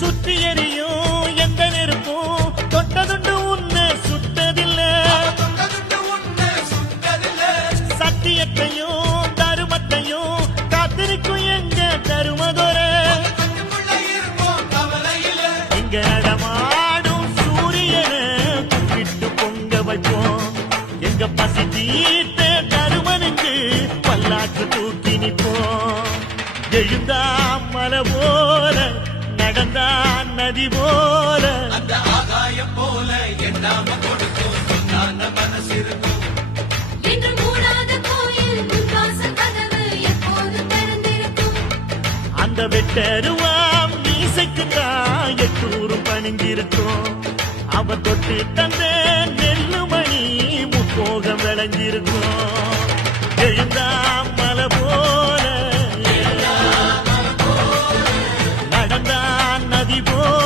சுற்றி எரியும் எந்த நெருப்பும் தொட்டதுண்டு உன்னை சுட்டதில்லை. சத்தியத்தையும் தருமத்தையும் காத்திருக்கும் எங்க தருமதொர இங்க நடமாடும் சூரியனை கும்பிட்டு பொங்க வைப்போம். எங்க பசி தீர்த்த தருமனுக்கு பல்லாக்கு தூக்கி நிற்போம். எழுந்தா மலை போல நடந்தா நதி போல அந்த ஆகாயம் போல எண்ணாம கொடுக்கும் சொன்னான மனசு இருக்கும். என்று மூடாத கோயில் முன்வாசல் கதவு எப்போது திறந்திருக்கும். அந்த வெட்டருவாம் மீசைக்குத்தான் எட்டூரும் பணிஞ்சிருக்கும். அவ தொட்டு தந்த நெல்லுமணி முப்போகம் விளைஞ்சிருக்கும். எழுந்தா மலை போல நடந்தா நதி போல